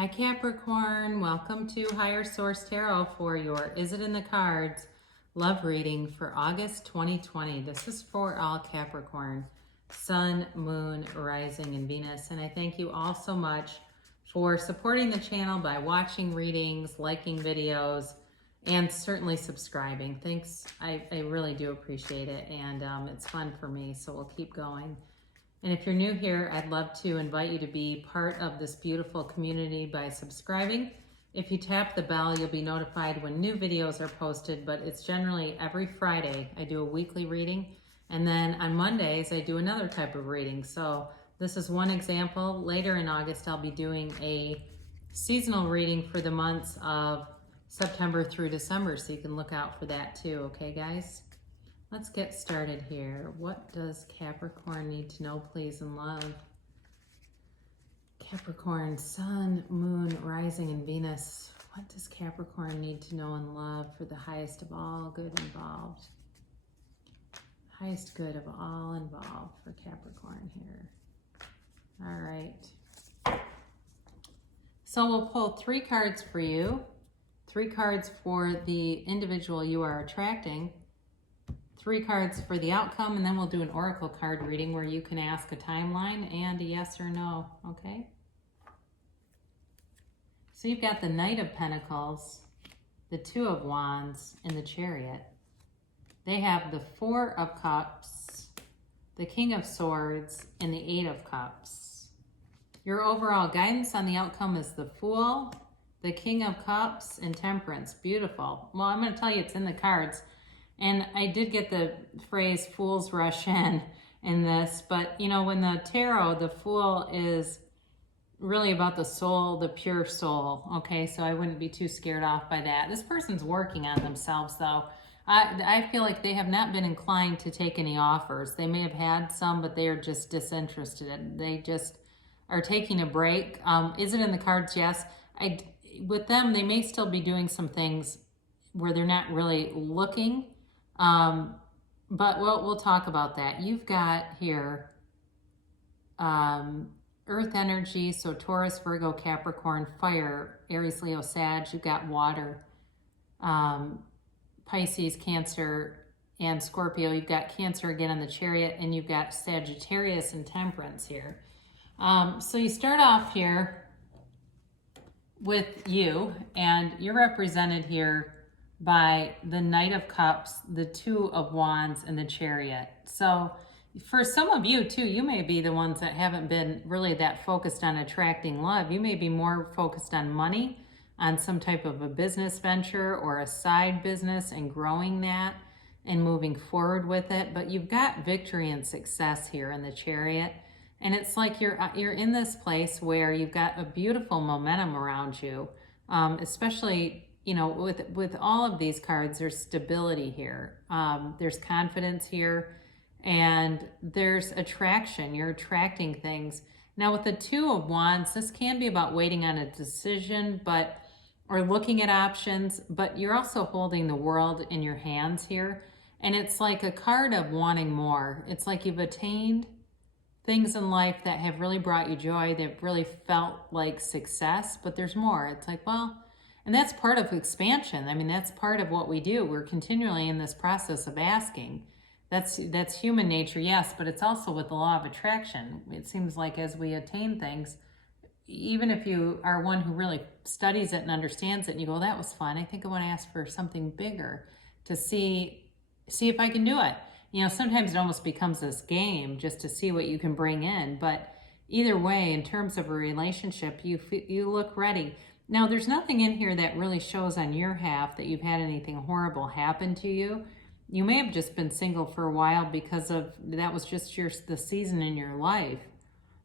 Hi Capricorn, welcome to Higher Source Tarot for your Is It in the Cards love reading for August 2020. This is for all Capricorn, Sun, Moon, Rising, and Venus. And I thank you all so much for supporting the channel by watching readings, liking videos, and certainly subscribing. Thanks, I really do appreciate it, and it's fun for me, so we'll keep going. And if you're new here, I'd love to invite you to be part of this beautiful community by subscribing. If you tap the bell, you'll be notified when new videos are posted, but it's generally every Friday. I do a weekly reading, and then on Mondays, I do another type of reading. So this is one example. Later in August, I'll be doing a seasonal reading for the months of September through December, so you can look out for that too, okay guys? Let's get started here. What does Capricorn need to know, please, in love? Capricorn, Sun, Moon, Rising, and Venus. What does Capricorn need to know in love for the highest of all good involved? Highest good of all involved for Capricorn here. All right. So we'll pull 3 cards for you. 3 cards for the individual you are attracting. 3 cards for the outcome, and then we'll do an oracle card reading where you can ask a timeline and a yes or no, okay? So you've got the Knight of Pentacles, the 2 of Wands, and the Chariot. They have the 4 of Cups, the King of Swords, and the 8 of Cups. Your overall guidance on the outcome is the Fool, the King of Cups, and Temperance. Beautiful. Well, I'm going to tell you it's in the cards. And I did get the phrase fools rush in this, but you know, when the tarot, the Fool is really about the soul, the pure soul, okay? So I wouldn't be too scared off by that. This person's working on themselves though. I feel like they have not been inclined to take any offers. They may have had some, but they are just disinterested. They just are taking a break. Is it in the cards? Yes. With them, they may still be doing some things where they're not really looking. But we'll talk about that. You've got here earth energy, so Taurus, Virgo, Capricorn, fire, Aries, Leo, Sag. You've got water, Pisces, Cancer, and Scorpio. You've got Cancer again on the Chariot, and you've got Sagittarius and Temperance here. So you start off here with you, and you're represented here by the Knight of Cups, the 2 of Wands, and the Chariot. So for some of you too, you may be the ones that haven't been really that focused on attracting love. You may be more focused on money, on some type of a business venture or a side business and growing that and moving forward with it. But you've got victory and success here in the Chariot. And it's like you're in this place where you've got a beautiful momentum around you, especially, you know, with all of these cards, there's stability here. There's confidence here, and there's attraction. You're attracting things. Now with the 2 of Wands, this can be about waiting on a decision, or looking at options, but you're also holding the world in your hands here. And it's like a card of wanting more. It's like you've attained things in life that have really brought you joy, that really felt like success, but there's more. It's like, well, and that's part of expansion. I mean, that's part of what we do. We're continually in this process of asking. That's human nature, yes, but it's also with the law of attraction. It seems like as we attain things, even if you are one who really studies it and understands it, and you go, that was fun, I think I want to ask for something bigger to see if I can do it. You know, sometimes it almost becomes this game just to see what you can bring in. But either way, in terms of a relationship, you look ready. Now, there's nothing in here that really shows on your half that you've had anything horrible happen to you. You may have just been single for a while because of that was just the season in your life.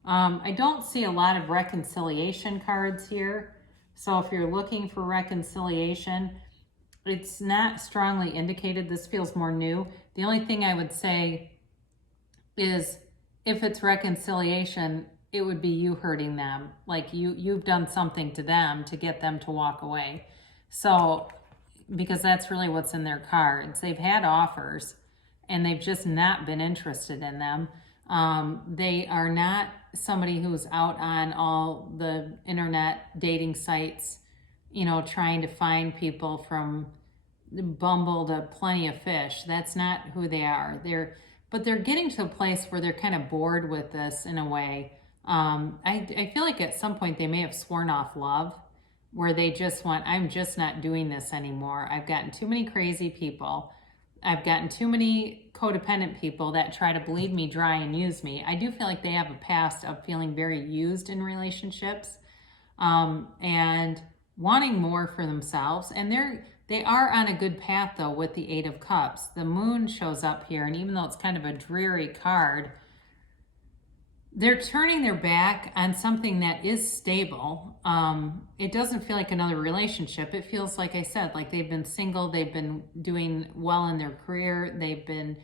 I don't see a lot of reconciliation cards here. So if you're looking for reconciliation, it's not strongly indicated. This feels more new. The only thing I would say is if it's reconciliation, it would be you hurting them. Like you've done something to them to get them to walk away. So, because that's really what's in their cards. They've had offers and they've just not been interested in them. They are not somebody who's out on all the internet dating sites, trying to find people from Bumble to Plenty of Fish. That's not who they are. But they're getting to a place where they're kind of bored with this in a way. I feel like at some point they may have sworn off love, where they just want, I'm just not doing this anymore. I've gotten too many crazy people. I've gotten too many codependent people that try to bleed me dry and use me. I do feel like they have a past of feeling very used in relationships, and wanting more for themselves. And they are on a good path though with the Eight of Cups. The moon shows up here, and even though it's kind of a dreary card, they're turning their back on something that is stable. It doesn't feel like another relationship. It feels, like I said, like they've been single, they've been doing well in their career, they've been,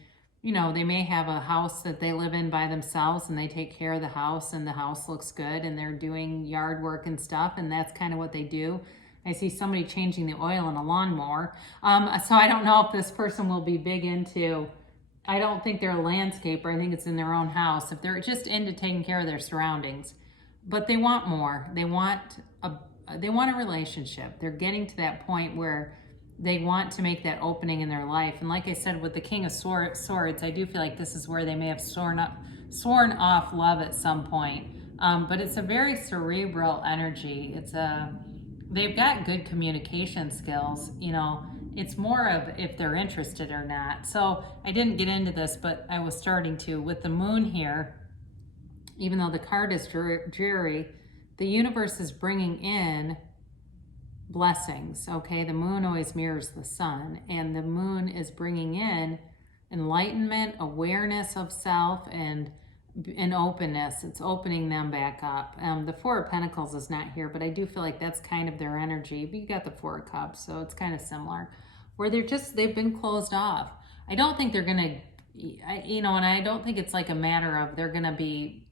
they may have a house that they live in by themselves and they take care of the house and the house looks good and they're doing yard work and stuff, and that's kind of what they do. I see somebody changing the oil in a lawnmower. So I don't know if this person will be big into, I don't think they're a landscaper. I think it's in their own house. If they're just into taking care of their surroundings, but they want more. They want a relationship. They're getting to that point where they want to make that opening in their life. And like I said, with the King of Swords, I do feel like this is where they may have sworn off love at some point. But it's a very cerebral energy. They've got good communication skills, It's more of if they're interested or not. So I didn't get into this, but I was starting to. With the moon here, even though the card is dreary, the universe is bringing in blessings, okay? The moon always mirrors the sun, and the moon is bringing in enlightenment, awareness of self, and openness. It's opening them back up. The Four of Pentacles is not here, but I do feel like that's kind of their energy. But you got the Four of Cups, so it's kind of similar, where they've been closed off. I don't think they're gonna, and I don't think it's like a matter of they're gonna be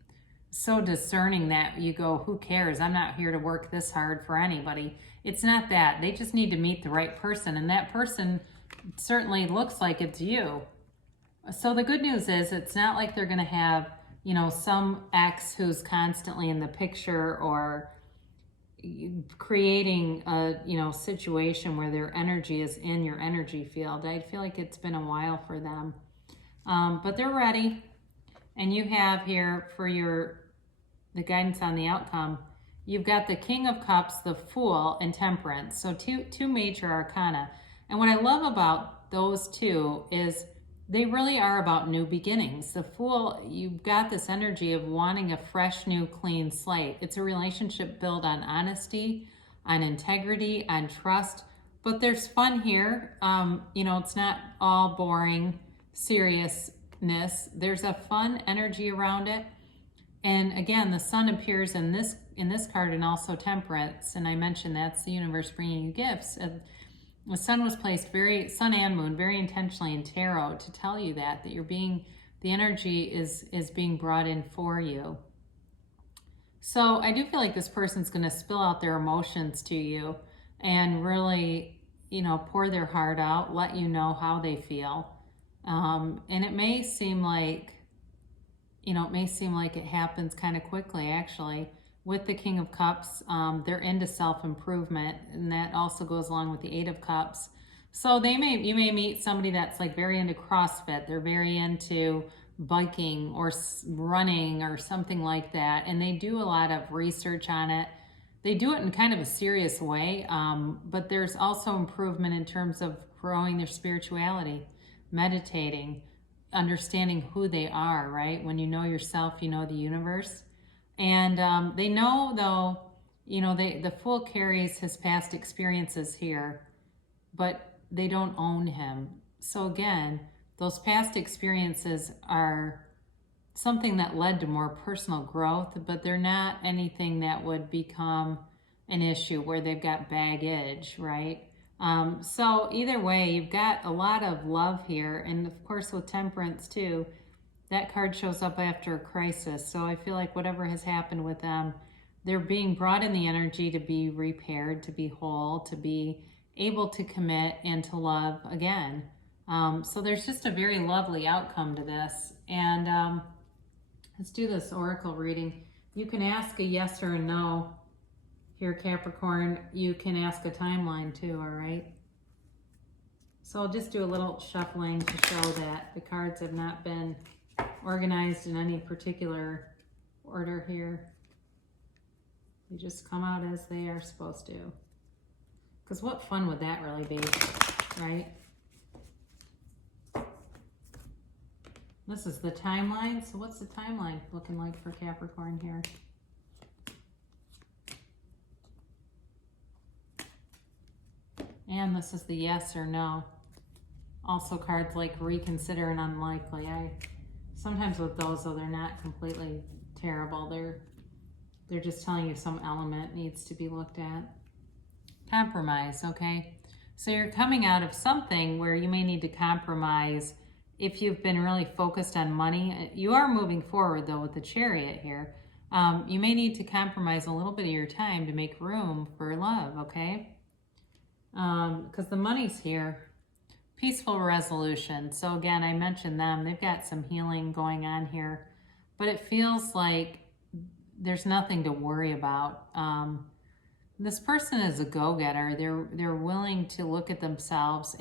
so discerning that you go, who cares? I'm not here to work this hard for anybody. It's not that. They just need to meet the right person, and that person certainly looks like it's you. So the good news is it's not like they're gonna have some ex who's constantly in the picture, or creating a situation where their energy is in your energy field. I feel like it's been a while for them, but they're ready. And you have here for the guidance on the outcome, you've got the King of Cups, the Fool, and Temperance. So two major arcana. And what I love about those two is they really are about new beginnings. The Fool, you've got this energy of wanting a fresh, new, clean slate. It's a relationship built on honesty, on integrity, on trust. But there's fun here. It's not all boring seriousness. There's a fun energy around it. And again, the sun appears in this card, and also Temperance. And I mentioned that's the universe bringing you gifts. The sun was placed sun and moon, very intentionally in tarot to tell you that the energy is being brought in for you. So I do feel like this person's going to spill out their emotions to you and really, pour their heart out, let you know how they feel. And it may seem like, it happens kind of quickly, actually. With the King of Cups, they're into self-improvement, and that also goes along with the Eight of Cups. So you may meet somebody that's like very into CrossFit. They're very into biking or running or something like that, and they do a lot of research on it. They do it in kind of a serious way, but there's also improvement in terms of growing their spirituality, meditating, understanding who they are, right? When you know yourself, you know the universe. And they know, though, the Fool carries his past experiences here, but they don't own him. So again, those past experiences are something that led to more personal growth, but they're not anything that would become an issue where they've got baggage, right? So either way, you've got a lot of love here. And of course with Temperance too, that card shows up after a crisis. So I feel like whatever has happened with them, they're being brought in the energy to be repaired, to be whole, to be able to commit and to love again. So there's just a very lovely outcome to this. And Let's do this oracle reading. You can ask a yes or a no here, Capricorn. You can ask a timeline too, all right? So I'll just do a little shuffling to show that the cards have not been organized in any particular order here. They just come out as they are supposed to. Because what fun would that really be, right? This is the timeline. So what's the timeline looking like for Capricorn here? And this is the yes or no. Also cards like reconsider and unlikely. Sometimes with those though, they're not completely terrible. They're just telling you some element needs to be looked at. Compromise, okay? So you're coming out of something where you may need to compromise if you've been really focused on money. You are moving forward though with the Chariot here. You may need to compromise a little bit of your time to make room for love, okay? Because the money's here. Peaceful resolution. So again, I mentioned them. They've got some healing going on here, but it feels like there's nothing to worry about. This person is a go-getter. They're willing to look at themselves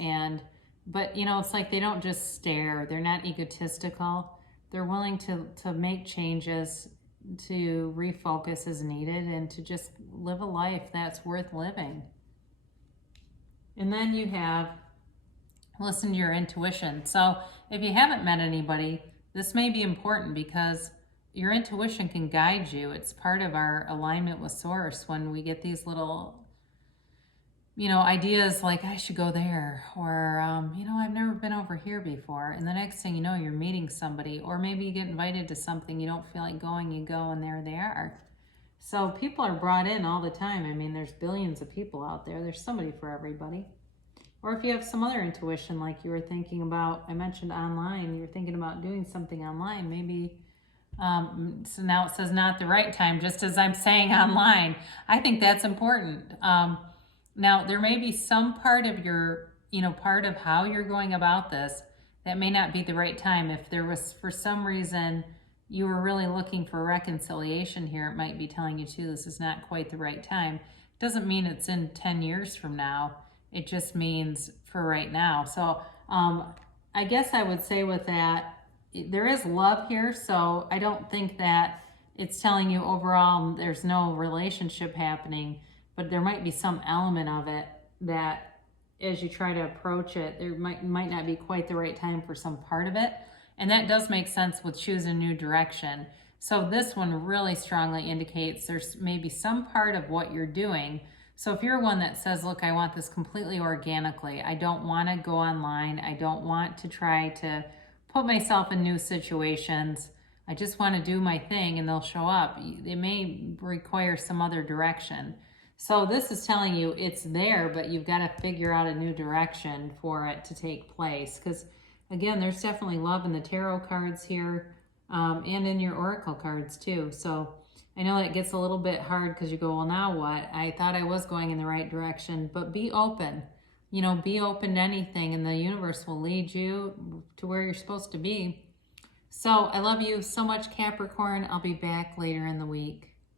but you know, it's like they don't just stare. They're not egotistical. They're willing to make changes, to refocus as needed, and to just live a life that's worth living. And then you have listen to your intuition. So if you haven't met anybody, this may be important because your intuition can guide you. It's part of our alignment with Source when we get these little, you know, ideas like I should go there, or, you know, I've never been over here before. And the next thing you know, you're meeting somebody, or maybe you get invited to something you don't feel like going, you go and there they are. So people are brought in all the time. I mean, there's billions of people out there. There's somebody for everybody. Or if you have some other intuition, like you were thinking about, I mentioned online, you're thinking about doing something online, maybe, so now it says not the right time, just as I'm saying online. I think that's important. Now, there may be some part of your, you know, part of how you're going about this that may not be the right time. If there was, for some reason, you were really looking for reconciliation here, it might be telling you too, this is not quite the right time. Doesn't mean it's in 10 years from now. It just means for right now. So I guess I would say with that, there is love here. So I don't think that it's telling you overall there's no relationship happening, but there might be some element of it that as you try to approach it, there might not be quite the right time for some part of it. And that does make sense with choosing a new direction. So this one really strongly indicates there's maybe some part of what you're doing. So if you're one that says, look, I want this completely organically, I don't want to go online, I don't want to try to put myself in new situations, I just want to do my thing and they'll show up. It may require some other direction. So this is telling you it's there, but you've got to figure out a new direction for it to take place. Because again, there's definitely love in the tarot cards here, and in your oracle cards too. So I know that gets a little bit hard because you go, well, now what? I thought I was going in the right direction, but be open. You know, be open to anything and the universe will lead you to where you're supposed to be. So I love you so much, Capricorn. I'll be back later in the week.